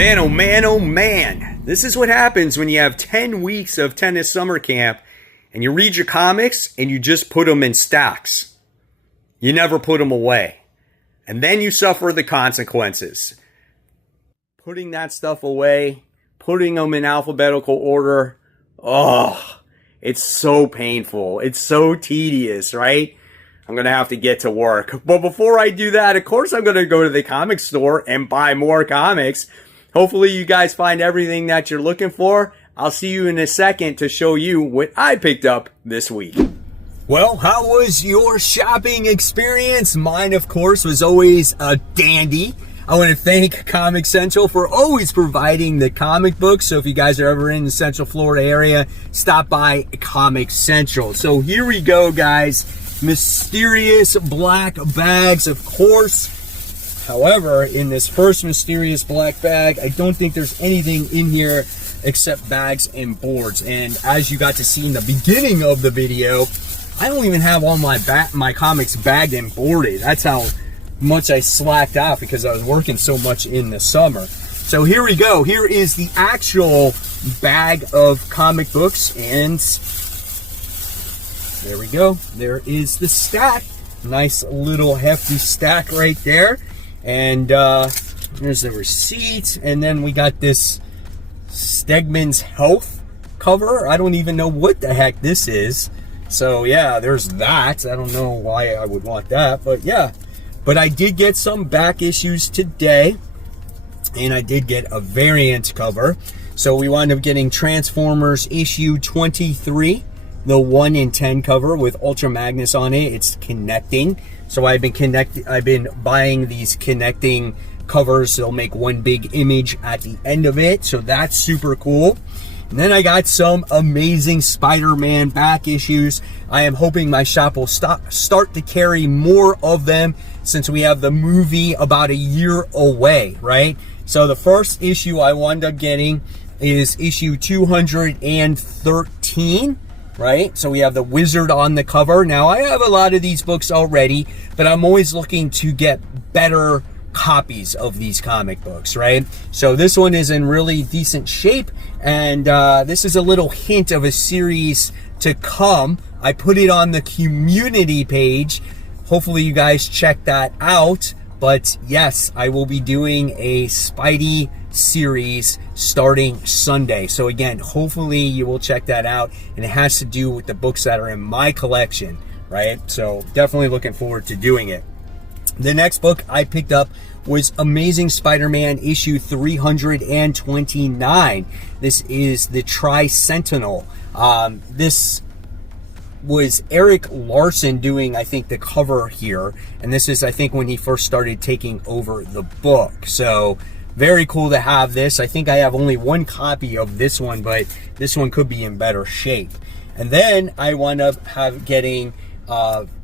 Man, oh man, oh man. This is what happens when you have 10 weeks of tennis summer camp and you read your comics and you just put them in stacks. You never put them away. And then you suffer the consequences. Putting that stuff away, putting them in alphabetical order. Oh, it's so painful. It's so tedious, right? I'm going to have to get to work. But before I do that, of course, I'm going to go to the comic store and buy more comics. Hopefully you guys find everything that you're looking for. I'll see you in a second to show you what I picked up this week. Well, how was your shopping experience? Mine, of course, was always a dandy. I want to thank Comic Central for always providing the comic books. So if you guys are ever in the Central Florida area, stop by Comic Central. So here we go, guys. Mysterious black bags, of course. However, in this first mysterious black bag, I don't think there's anything in here except bags and boards. And as you got to see in the beginning of the video, I don't even have all my comics bagged and boarded. That's how much I slacked out because I was working so much in the summer. So here we go. Here is the actual bag of comic books, and there we go. There is the stack. Nice little hefty stack right there. And there's the receipt, and then we got this Stegman's Health cover. I don't even know what the heck this is. So yeah, there's that. I don't know why I would want that, but yeah. But I did get some back issues today, and I did get a variant cover. So we wound up getting Transformers issue 23, the 1 in 10 cover with Ultra Magnus on it. It's connecting. So I've been buying these connecting covers. They'll make one big image at the end of it. So that's super cool. And then I got some amazing Spider-Man back issues. I am hoping my shop will start to carry more of them since we have the movie about a year away, right? So the first issue I wound up getting is issue 213. Right? So we have the Wizard on the cover. Now, I have a lot of these books already, but I'm always looking to get better copies of these comic books, right? So this one is in really decent shape, and this is a little hint of a series to come. I put it on the community page. Hopefully you guys check that out. But yes, I will be doing a Spidey series starting Sunday. So again, hopefully you will check that out. And it has to do with the books that are in my collection, right? So definitely looking forward to doing it. The next book I picked up was Amazing Spider-Man issue 329. This is the Tri-Sentinel. This was Eric Larson doing, I think, the cover here. And this is, I think, when he first started taking over the book. So very cool to have this. I think I have only one copy of this one, but this one could be in better shape. And then I wound up getting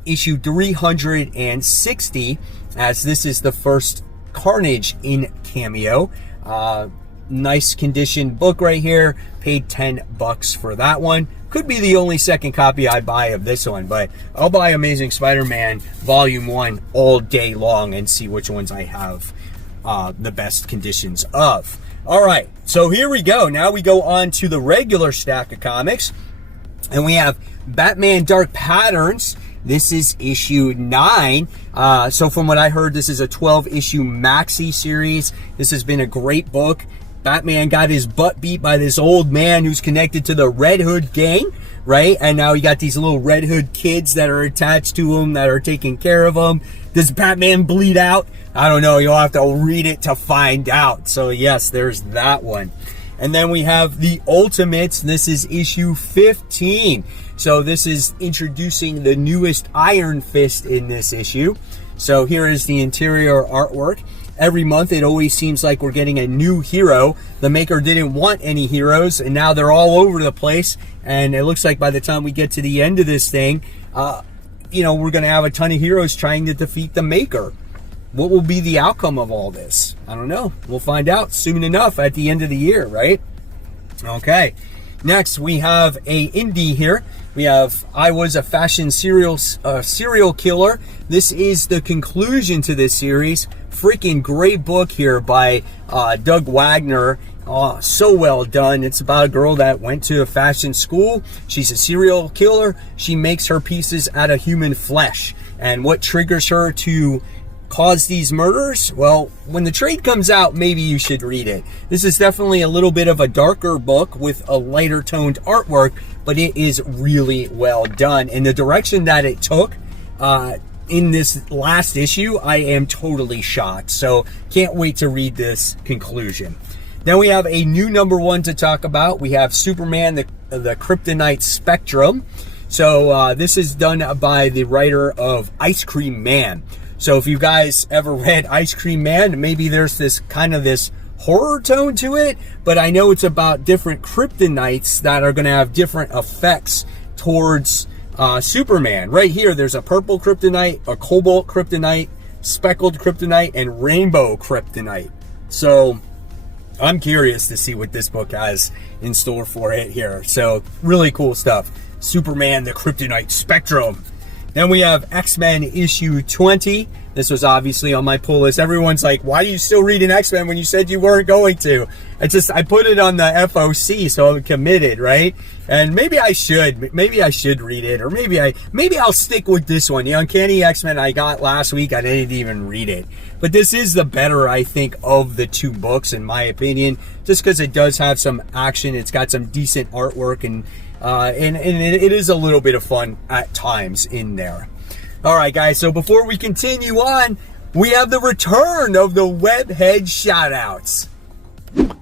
issue 360, as this is the first Carnage in cameo. Nice condition book right here. Paid $10 for that one. Could be the only second copy I buy of this one, but I'll buy Amazing Spider-Man Volume 1 all day long and see which ones I have the best conditions of. All right, so here we go. Now we go on to the regular stack of comics, and we have Batman Dark Patterns. This is issue 9. So from what I heard, this is a 12-issue maxi series. This has been a great book. Batman got his butt beat by this old man who's connected to the Red Hood gang, right? And now you got these little Red Hood kids that are attached to him that are taking care of him. Does Batman bleed out? I don't know. You'll have to read it to find out. So yes, there's that one. And then we have the Ultimates. This is issue 15. So this is introducing the newest Iron Fist in this issue. So here is the interior artwork. Every month, it always seems like we're getting a new hero. The maker didn't want any heroes, and now they're all over the place. And it looks like by the time we get to the end of this thing, you know, we're going to have a ton of heroes trying to defeat the maker. What will be the outcome of all this? I don't know. We'll find out soon enough at the end of the year, right? Okay. Next, we have a indie here. We have I Was a Fashion Serial Killer. This is the conclusion to this series. Freaking great book here by Doug Wagner. So well done. It's about a girl that went to a fashion school. She's a serial killer. She makes her pieces out of human flesh. And what triggers her to cause these murders? Well, when the trade comes out, maybe you should read it. This is definitely a little bit of a darker book with a lighter toned artwork, but it is really well done. And the direction that it took in this last issue, I am totally shocked. So can't wait to read this conclusion. Then we have a new #1 to talk about. We have Superman, the Kryptonite Spectrum. So this is done by the writer of Ice Cream Man. So if you guys ever read Ice Cream Man, maybe there's this kind of this horror tone to it, but I know it's about different kryptonites that are going to have different effects towards Superman. Right here, there's a purple kryptonite, a cobalt kryptonite, speckled kryptonite, and rainbow kryptonite. So I'm curious to see what this book has in store for it here. So really cool stuff. Superman, the Kryptonite Spectrum. Then we have X-Men issue 20. This was obviously on my pull list. Everyone's like, why are you still reading X-Men when you said you weren't going to? I put it on the FOC, so I'm committed, right? And maybe I should read it, or maybe I'll stick with this one. The Uncanny X-Men I got last week, I didn't even read it. But this is the better, I think, of the two books, in my opinion, just because it does have some action. It's got some decent artwork, and it is a little bit of fun at times in there. All right, guys, so before we continue on, we have the return of the web head shoutouts.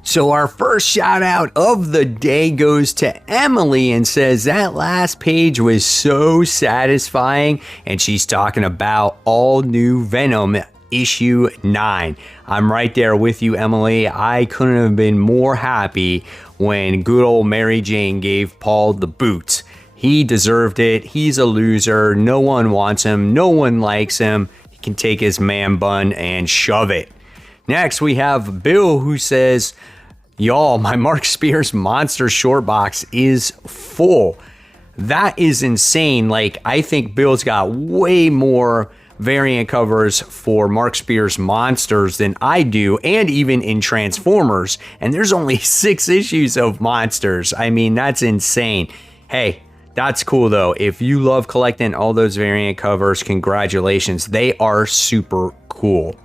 So our first shout out of the day goes to Emily and says that last page was so satisfying, and she's talking about all new Venom issue 9. I'm right there with you, Emily. I couldn't have been more happy when good old Mary Jane gave Paul the boot. He deserved it. He's a loser. No one wants him. No one likes him. He can take his man bun and shove it. Next, we have Bill, who says, y'all, my Mark Spears Monster short box is full. That is insane. Like, I think Bill's got way more variant covers for Mark Spears Monsters than I do, and even in Transformers. And there's only 6 issues of Monsters. I mean, that's insane. Hey, that's cool though. If you love collecting all those variant covers, congratulations. They are super cool.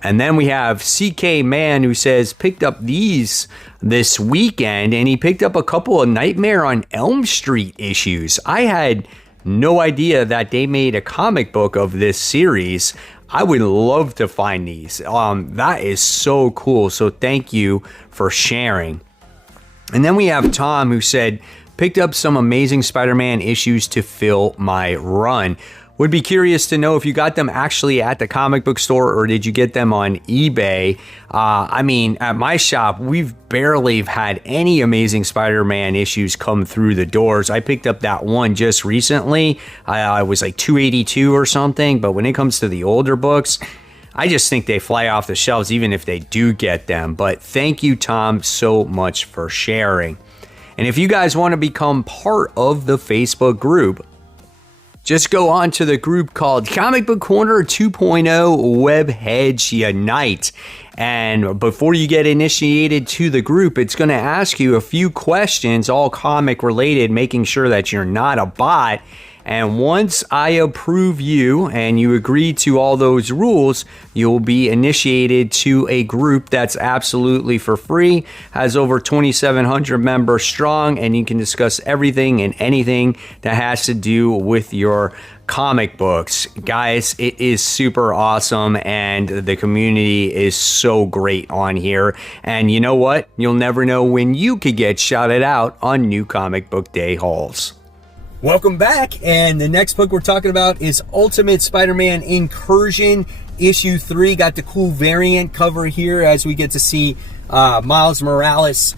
And then we have CK Man, who says picked up these this weekend, and he picked up a couple of Nightmare on Elm Street issues. I had no idea that they made a comic book of this series. I would love to find these. That is so cool. So thank you for sharing. And then we have Tom, who said picked up some Amazing Spider-Man issues to fill my run. Would be curious to know if you got them actually at the comic book store, or did you get them on eBay? I mean, at my shop, we've barely had any Amazing Spider-Man issues come through the doors. I picked up that one just recently. I was like $2.82 or something, but when it comes to the older books, I just think they fly off the shelves even if they do get them. But thank you, Tom, so much for sharing. And if you guys want to become part of the Facebook group, just go on to the group called Comic Book Corner 2.0 Webheads Unite. And before you get initiated to the group, it's going to ask you a few questions, all comic related, making sure that you're not a bot. And once I approve you and you agree to all those rules, you'll be initiated to a group that's absolutely for free, has over 2,700 members strong, and you can discuss everything and anything that has to do with your comic books. Guys, it is super awesome, and the community is so great on here. And you know what? You'll never know when you could get shouted out on New Comic Book Day hauls. Welcome back, and the next book we're talking about is Ultimate Spider-Man Incursion issue 3. Got the cool variant cover here as we get to see Miles Morales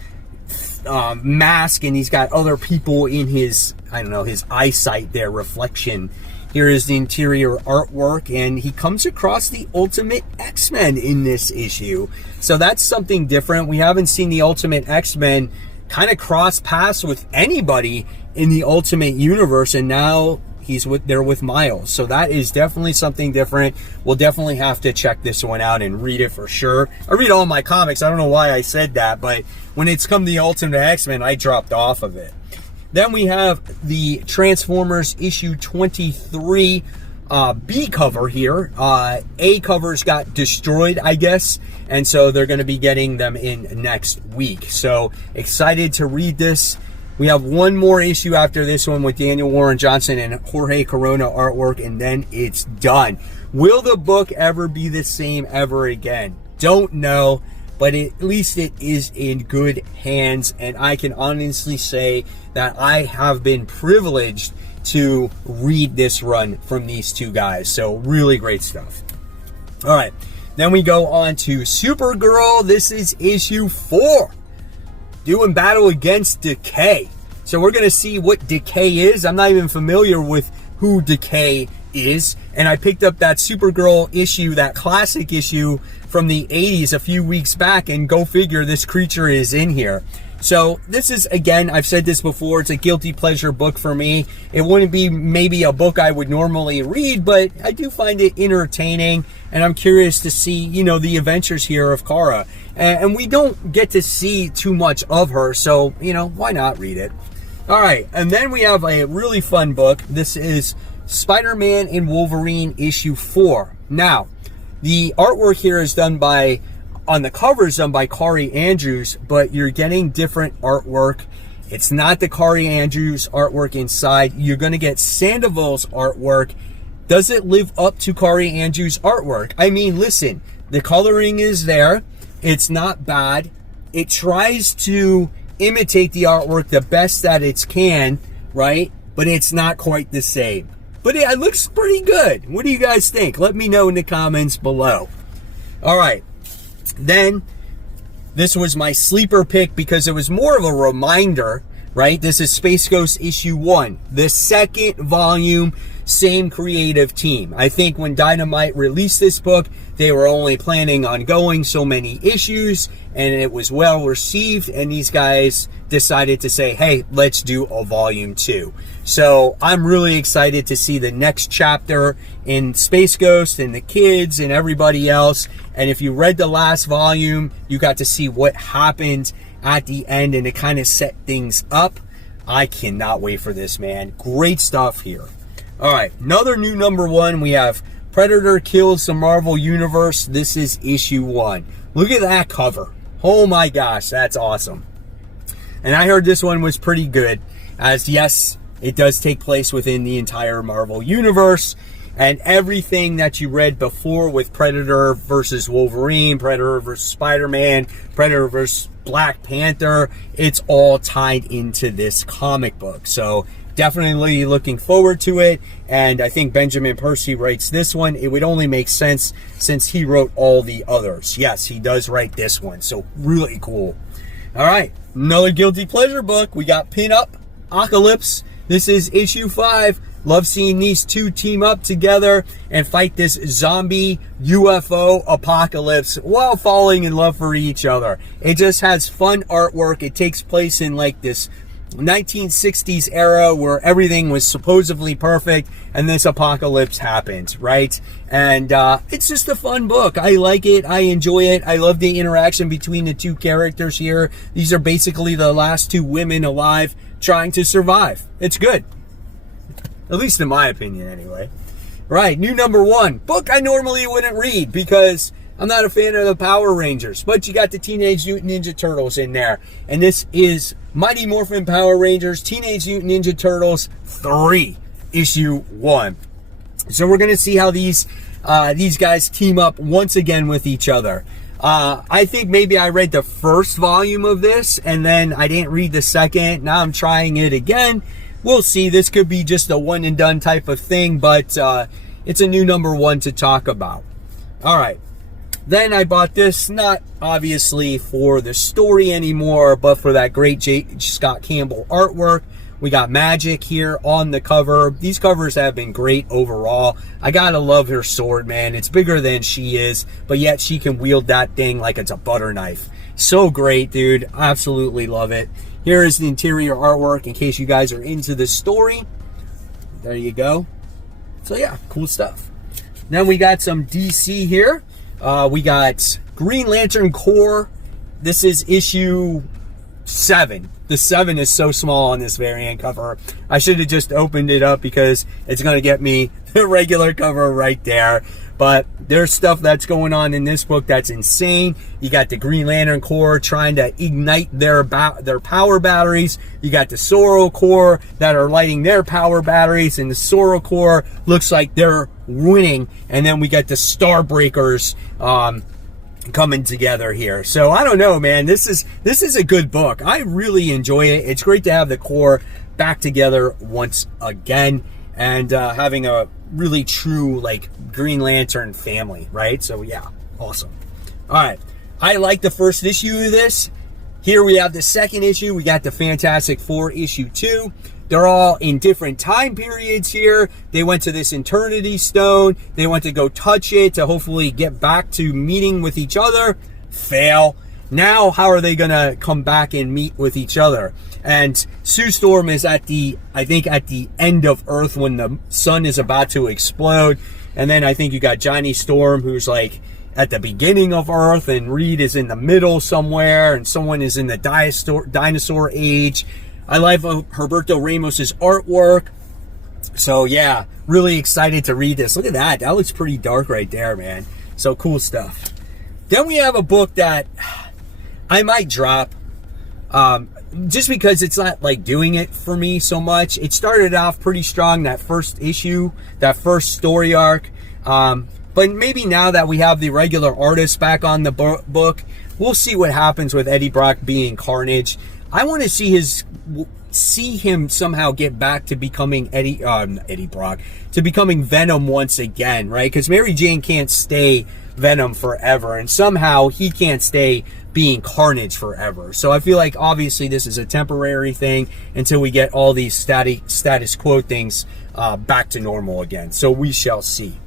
mask, and he's got other people in his, I don't know, his eyesight there, reflection. Here is the interior artwork, and he comes across the Ultimate X-Men in this issue. So that's something different. We haven't seen the Ultimate X-Men kind of cross paths with anybody in the Ultimate Universe, and now he's there with Miles. So that is definitely something different. We'll definitely have to check this one out and read it for sure. I read all my comics. I don't know why I said that, but when it's come to the Ultimate X-Men, I dropped off of it. Then we have the Transformers issue 23 B cover here. A covers got destroyed, I guess, and so they're going to be getting them in next week. So excited to read this. We have one more issue after this one with Daniel Warren Johnson and Jorge Corona artwork, and then it's done. Will the book ever be the same ever again? Don't know, but at least it is in good hands, and I can honestly say that I have been privileged to read this run from these two guys. So really great stuff. All right, then we go on to Supergirl. This is issue 4. Doing battle against Decay. So we're going to see what Decay is. I'm not even familiar with who Decay is. And I picked up that Supergirl issue, that classic issue from the 80s a few weeks back. And go figure, this creature is in here. So this is, again, I've said this before, it's a guilty pleasure book for me. It wouldn't be maybe a book I would normally read, but I do find it entertaining, and I'm curious to see, you know, the adventures here of Kara. And we don't get to see too much of her, so, you know, why not read it? All right, and then we have a really fun book. This is Spider-Man and Wolverine issue 4. Now, the artwork here is done by... on the cover is done by Kari Andrews, but you're getting different artwork. It's not the Kari Andrews artwork inside. You're going to get Sandoval's artwork. Does it live up to Kari Andrews' artwork? I mean, listen, the coloring is there. It's not bad. It tries to imitate the artwork the best that it can, right? But it's not quite the same. But it looks pretty good. What do you guys think? Let me know in the comments below. All right. Then, this was my sleeper pick because it was more of a reminder, right? This is Space Ghost issue 1, the second volume, same creative team. I think when Dynamite released this book, they were only planning on going so many issues, and it was well received, and these guys decided to say, hey, let's do a volume 2. So I'm really excited to see the next chapter in Space Ghost and the kids and everybody else. And if you read the last volume, you got to see what happened at the end, and it kind of set things up. I cannot wait for this, man. Great stuff here. All right, another new number 1. We have Predator Kills the Marvel Universe. This is issue 1. Look at that cover. Oh my gosh, that's awesome. And I heard this one was pretty good, as yes, it does take place within the entire Marvel Universe. And everything that you read before with Predator versus Wolverine, Predator versus Spider-Man, Predator versus Black Panther, it's all tied into this comic book. So definitely looking forward to it. And I think Benjamin Percy writes this one. It would only make sense since he wrote all the others. Yes, he does write this one. So really cool. All right, another guilty pleasure book. We got Pinup Apocalypse. This is issue 5. Love seeing these two team up together and fight this zombie UFO apocalypse while falling in love for each other. It just has fun artwork. It takes place in like this 1960s era where everything was supposedly perfect, and this apocalypse happened, right? And it's just a fun book. I like it. I enjoy it. I love the interaction between the two characters here. These are basically the last two women alive trying to survive. It's good. At least in my opinion, anyway. Right, new number 1. Book I normally wouldn't read because I'm not a fan of the Power Rangers. But you got the Teenage Mutant Ninja Turtles in there. And this is Mighty Morphin Power Rangers Teenage Mutant Ninja Turtles 3, issue 1. So we're going to see how these guys team up once again with each other. I think maybe I read the first volume of this and then I didn't read the second. Now I'm trying it again. We'll see. This could be just a one and done type of thing, but it's a new number 1 to talk about. All right. Then I bought this, not obviously for the story anymore, but for that great J. Scott Campbell artwork. We got Magik here on the cover. These covers have been great overall. I gotta love her sword, man. It's bigger than she is, but yet she can wield that thing like it's a butter knife. So great, dude. Absolutely love it. Here is the interior artwork in case you guys are into this story. There you go. So yeah, cool stuff. Then we got some DC here. We got Green Lantern Corps. This is issue 7. The 7 is so small on this variant cover. I should have just opened it up because it's going to get me the regular cover right there. But there's stuff that's going on in this book that's insane. You got the Green Lantern Corps trying to ignite their power batteries. You got the Sorrow Corps that are lighting their power batteries, and the Sorrow Corps looks like they're winning. And then we got the Starbreakers coming together here. So I don't know, man. This is a good book. I really enjoy it. It's great to have the Corps back together once again, and having a really true like Green Lantern family, right? So yeah, awesome. All right, I like the first issue of this. Here we have the second issue. We got the Fantastic Four issue 2. They're all in different time periods here. They went to this Eternity Stone. They went to go touch it to hopefully get back to meeting with each other. Fail. Now, how are they going to come back and meet with each other? And Sue Storm is I think at the end of Earth when the sun is about to explode. And then I think you got Johnny Storm, who's like at the beginning of Earth, and Reed is in the middle somewhere, and someone is in the dinosaur age. I like Humberto Ramos's artwork. So yeah, really excited to read this. Look at that. That looks pretty dark right there, man. So cool stuff. Then we have a book that I might drop. Just because it's not like doing it for me so much. It started off pretty strong, that first issue, that first story arc. But maybe now that we have the regular artist back on the book, we'll see what happens with Eddie Brock being Carnage. I want to see him somehow get back to becoming Eddie Brock, to becoming Venom once again, right? Because Mary Jane can't stay Venom forever, and somehow he can't stay being Carnage forever. So I feel like obviously this is a temporary thing until we get all these status quo things back to normal again. So we shall see.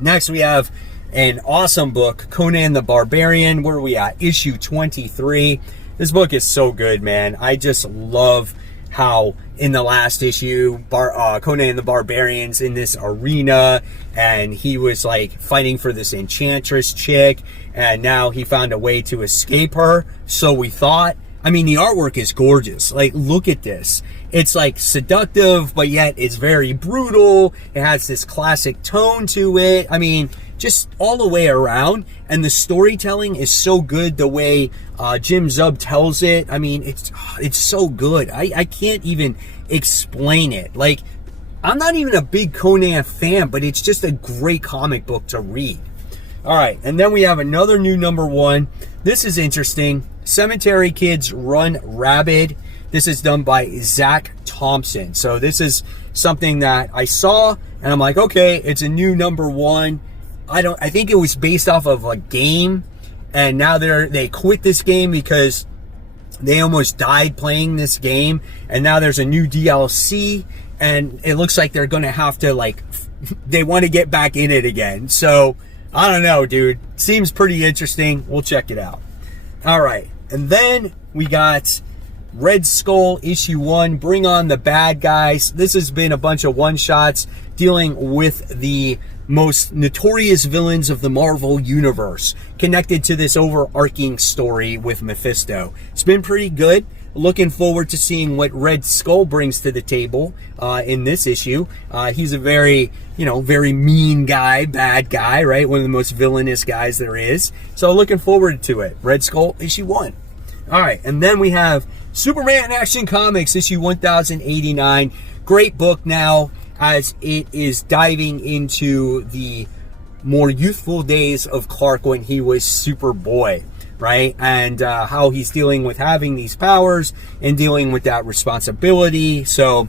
Next we have an awesome book, Conan the Barbarian. Where are we at? Issue 23. This book is so good, man. I just love how in the last issue, Conan the Barbarian's in this arena, and he was like fighting for this enchantress chick, and now he found a way to escape her, so we thought. I mean, the artwork is gorgeous. Like, look at this. It's like seductive, but yet it's very brutal. It has this classic tone to it. I mean, just all the way around. And the storytelling is so good, the way Jim Zub tells it. I mean, it's so good. I can't even explain it. Like, I'm not even a big Conan fan, but it's just a great comic book to read. All right, and then we have another new #1. This is interesting. Cemetery Kids Run Rabid. This is done by Zach Thompson. So this is something that I saw, and I'm like, okay, it's a new #1. I think it was based off of a game, and now they quit this game because they almost died playing this game, and now there's a new DLC, and it looks like they're gonna have to, like, they want to get back in it again. So I don't know, dude. Seems pretty interesting. We'll check it out. All right, and then we got Red Skull issue 1, Bring on the Bad Guys. This has been a bunch of one-shots dealing with the most notorious villains of the Marvel Universe, connected to this overarching story with Mephisto. It's been pretty good. Looking forward to seeing what Red Skull brings to the table in this issue. He's a very mean guy, bad guy, right? One of the most villainous guys there is. So looking forward to it. Red Skull issue 1. All right, and then we have Superman Action Comics issue 1089. Great book now, as it is diving into the more youthful days of Clark when he was Superboy, right? And how he's dealing with having these powers and dealing with that responsibility. So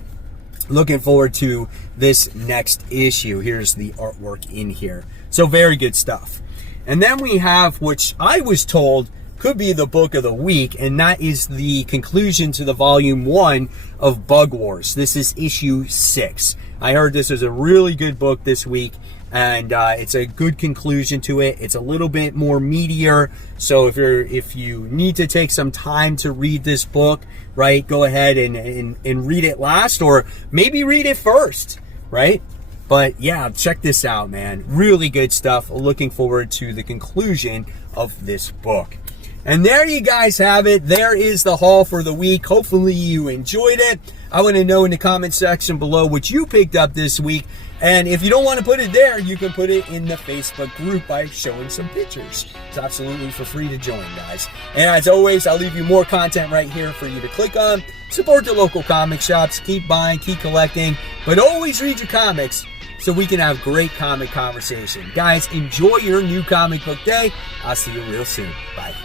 looking forward to this next issue. Here's the artwork in here. So very good stuff. And then we have, which I was told could be the book of the week, and that is the conclusion to the volume 1 of Bug Wars. This is issue 6. I heard this was a really good book this week, and it's a good conclusion to it. It's a little bit more meatier, so if you need to take some time to read this book, right, go ahead and read it last, or maybe read it first, right? But yeah, check this out, man. Really good stuff. Looking forward to the conclusion of this book. And there you guys have it. There is the haul for the week. Hopefully you enjoyed it. I want to know in the comment section below what you picked up this week. And if you don't want to put it there, you can put it in the Facebook group by showing some pictures. It's absolutely for free to join, guys. And as always, I'll leave you more content right here for you to click on. Support the local comic shops. Keep buying, keep collecting, but always read your comics so we can have great comic conversation. Guys, enjoy your new comic book day. I'll see you real soon. Bye.